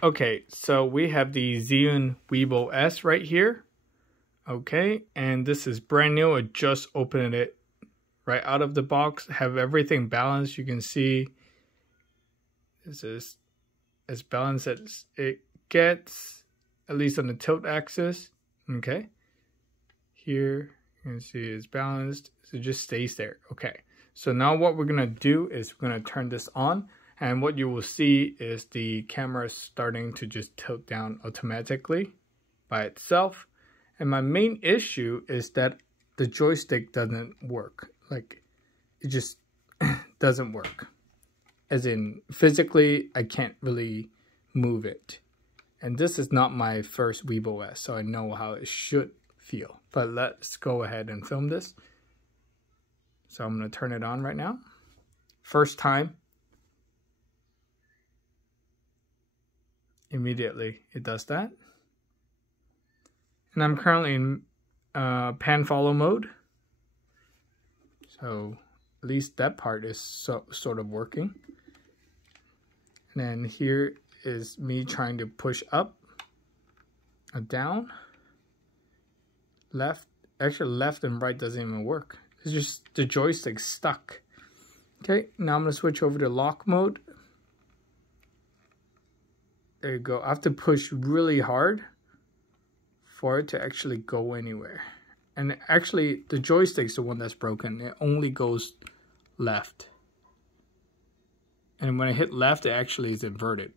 Okay, so we have the Zhiyun Weebill S right here. Okay, and this is brand new. I just opened it right out of the box. Have everything balanced. You can see this is as balanced as it gets, at least on the tilt axis. Okay, here you can see it's balanced, so it just stays there. Okay, so now what we're gonna do is we're gonna turn this on, and what you will see is the camera starting to just tilt down automatically by itself. And my main issue is that the joystick doesn't work. Like, it just doesn't work. As in, physically, I can't really move it. And this is not my first Weebill S, so I know how it should feel. But let's go ahead and film this. So I'm going to turn it on right now. First time. Immediately, it does that. And I'm currently in pan follow mode. So at least that part is sort of working. And then here is me trying to push up, down, left. Actually, left and right doesn't even work. It's just the joystick stuck. Okay, now I'm going to switch over to lock mode. There you go. I have to push really hard for it to actually go anywhere. And actually, the joystick's the one that's broken. It only goes left. And when I hit left, it actually is inverted.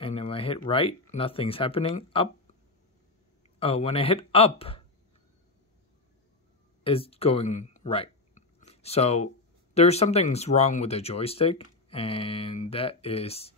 And then when I hit right, nothing's happening. Up. Oh, when I hit up, it's going right. So there's something's wrong with the joystick, and that is